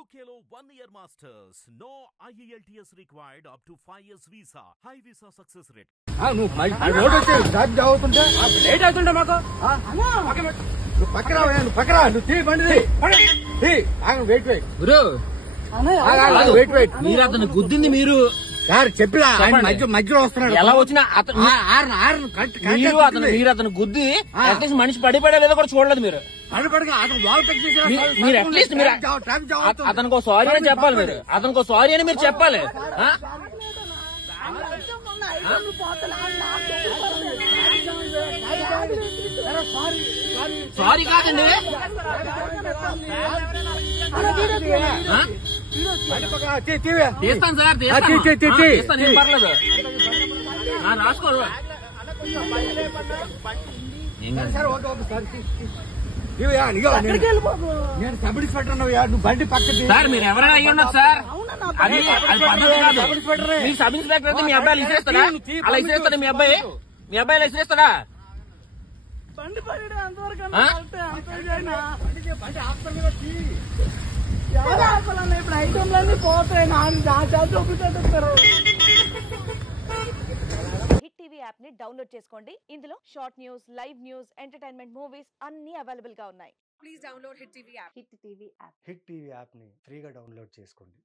UKLO 1 year masters. No IELTS required up to 5 years visa. High visa success rate. Road వచ్చి job అవుతుంటే late అవుతుంటే మాకు నువ్వు పక్కరా నువ్వు తీ బండి వెయిట్ గురు వెయిట్ మీరు అతను గుద్దింది మీరు సార్ చెప్పిలా మధ్యలో వస్తున్నాడు ఎలా వచ్చినా మీరు అతను గుద్ది అట్లీస్ట్ మనిషి పడిపడే లేదో కూడా చూడలేదు మీరు మీరు అట్లీస్ట్ మీరు అతనికి సారీ అని చెప్పాలి మీరు అతనికి సారీ అని మీరు చెప్పాలి సారీ కాదండి తీస్తాను సార్ తీస్తాను ఏం పర్లేదు రాసుకోరు నేను సబ్ ఇన్స్పెక్టర్ నువ్వు బండి పక్కన సార్ మీరు ఎవరైనా అయ్యి ఉండదు సార్ అది పద్ధతి కాదు మీరు సబ్ ఇన్స్పెక్టర్ అయితే మీ అబ్బాయి ఇసిరేస్తాడా అలా ఇసిరేస్తాడా మీ అబ్బాయి అలా ఇసిరేస్తాడా బండి పడి అంతవరకు ఇప్పుడు ఐటమ్లన్నీ పోతాయి చూపించారు. హిట్ టీవీ యాప్ ని డౌన్లోడ్ చేసుకోండి. ఇందులో short news, live news, entertainment movies అన్ని అవైలబుల్ గా ఉన్నాయి. Please download hit TV app. Hit TV app hit TV app ని ఫ్రీగా డౌన్లోడ్ చేసుకోండి.